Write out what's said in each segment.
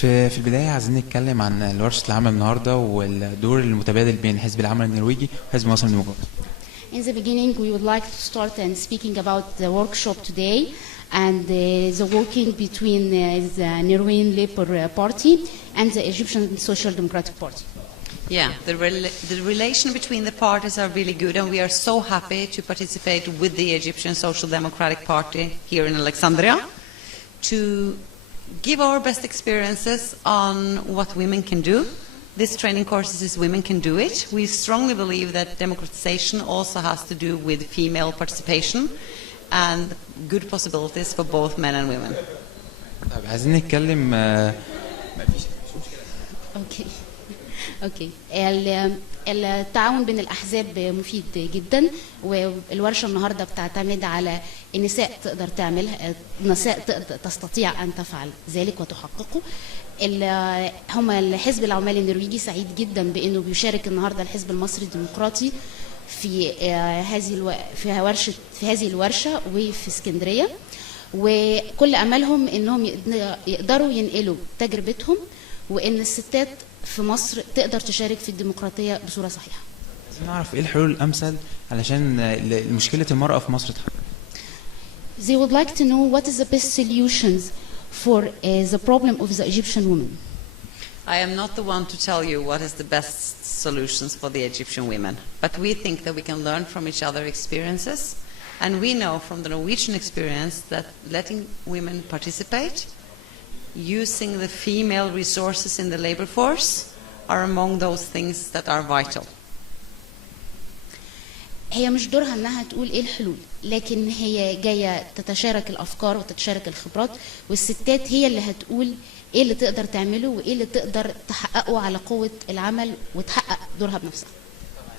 في البداية عايزين نتكلم عن ورشة العمل النهاردة والدور المتبادل بين حزب العمل النرويجي وحزب مصر الديمقراطي. In the beginning, we would like to start and speaking about the workshop today and the working between the Norwegian Labour Party and the Egyptian Social Democratic Party. Yeah, the relation between the parties are really good, and we are so happy to participate with the Egyptian Social Democratic Party here in Alexandria to give our best experiences on what women can do. This training course is Women Can Do It. We strongly believe that democratization also has to do with female participation and good possibilities for both men and women. طيب عايزين نتكلم اوكي التعاون بين الاحزاب مفيد جدا، والورشه النهارده بتعتمد على النساء تقدر تعمل، النساء تستطيع ان تفعل ذلك وتحققه. هم الحزب العمال النرويجي سعيد جدا بانه بيشارك النهارده الحزب المصري الديمقراطي في هذه الورشه وفي اسكندريه، وكل املهم انهم يقدروا ينقلوا تجربتهم وان الستات في مصر تقدر تشارك في الديمقراطيه بصوره صحيحه. عايزين نعرف ايه الحلول الامثل علشان مشكله المراه في مصر تتحل. They would like to know what is the best solutions for the problem of the Egyptian women. I am not the one to tell you what is the best solutions for the Egyptian women, but we think that we can learn from each other's experiences, and we know from the Norwegian experience that letting women participate, using the female resources in the labor force are among those things that are vital. هي مش دورها انها تقول ايه الحلول، لكن هي جايه تتشارك الافكار وتتشارك الخبرات، والستات هي اللي هتقول ايه اللي تقدر تعمله وايه اللي تقدر تحققه على قوه العمل وتحقق دورها بنفسها.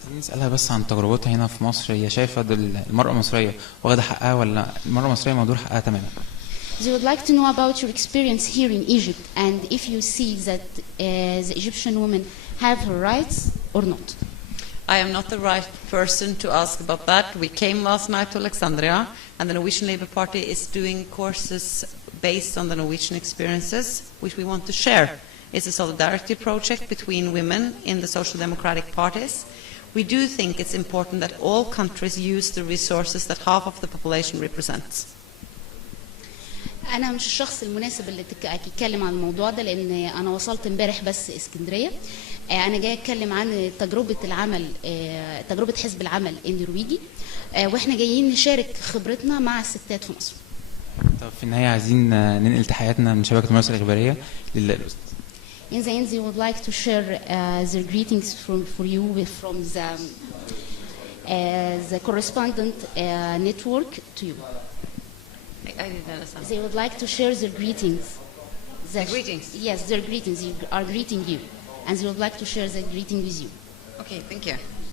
عايزين نسالها بس عن تجربتها هنا في مصر، هي شايفه المراه المصريه واخده حقها ولا المراه المصريه مهدور حقها تماما؟ They would like to know about your experience here in Egypt and if you see that the Egyptian women have her rights or not. I am not the right person to ask about that. We came last night to Alexandria, and the Norwegian Labour Party is doing courses based on the Norwegian experiences, which we want to share. It's a solidarity project between women in the social democratic parties. We do think it's important that all countries use the resources that half of the population represents. أنا مش الشخص المناسب اللي أتكلم عن الموضوع ده، لأن أنا وصلت امبارح بس اسكندرية. أنا جاي أتكلم عن تجربة حزب العمل النرويجي، وإحنا جايين نشارك خبرتنا مع الستات في مصر. طب في النهاية عايزين ننقل تحياتنا من شبكة الممارسة الإخبارية للأستاذ. In the end, they would like to share their greetings for you from the correspondent network to you. I didn't understand. They would like to share their greetings. Greetings? Yes, their greetings. They are greeting you, and they would like to share their greeting with you. Okay, thank you.